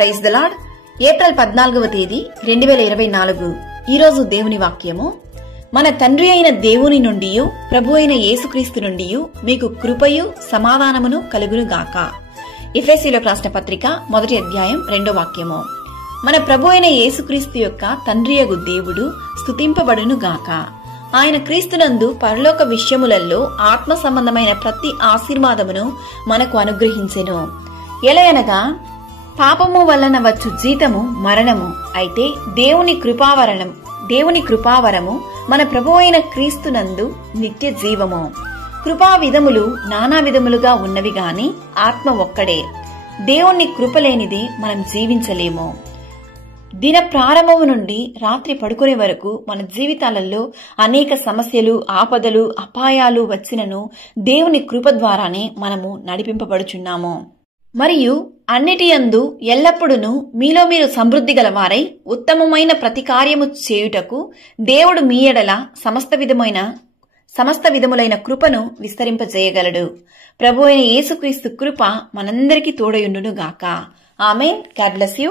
Praise the lord. April 14వ తేదీ 2024. ఈరోజు దేవుని వాక్యము, మన తండ్రి అయిన దేవుని నుండి ప్రభు అయిన యేసుక్రీస్తు నుండి మీకు కృపయు సమాధానమును కలుగునుగాక. ఎఫెసీయులకు రాసిన పత్రిక 1వ అధ్యాయం 2వ వాక్యము. మన ప్రభు అయిన యేసుక్రీస్తు యొక్క తండ్రియగు దేవుడు స్తుతింపబడునుగాక. ఆయన క్రీస్తునందు పరలోక విషయములలో ఆత్మ సంబంధమైన ప్రతి ఆశీర్వాదమును మనకు అనుగ్రహించెను. ఎలయనగా పాపము వలన వచ్చు జీతము మరణము, అయితే దేవుని కృపావరము మన ప్రభు అయిన క్రీస్తునందు నిత్య జీవము. కృపా విధములు నానా విధములుగా ఉన్నవి గాని ఆత్మ ఒక్కడే. దేవుని కృపలేనిది మనం జీవించలేము. దిన ప్రారంభము నుండి రాత్రి పడుకునే వరకు మన జీవితాలలో అనేక సమస్యలు, ఆపదలు, అపాయాలు వచ్చినను దేవుని కృప ద్వారానే మనము నడిపింపబడుచున్నాము. మరియు అన్నిటియందు ఎల్లప్పుడూ మీలో మీరు సమృద్ధి గలవారై ఉత్తమమైన ప్రతి కార్యము చేయుటకు దేవుడు మీ ఎడల సమస్త విధములైన కృపను విస్తరింపజేయగలడు. ప్రభు అయిన యేసుక్రీస్తు కృప మనందరికీ తోడయుండును గాక. ఆమేన్. God bless you.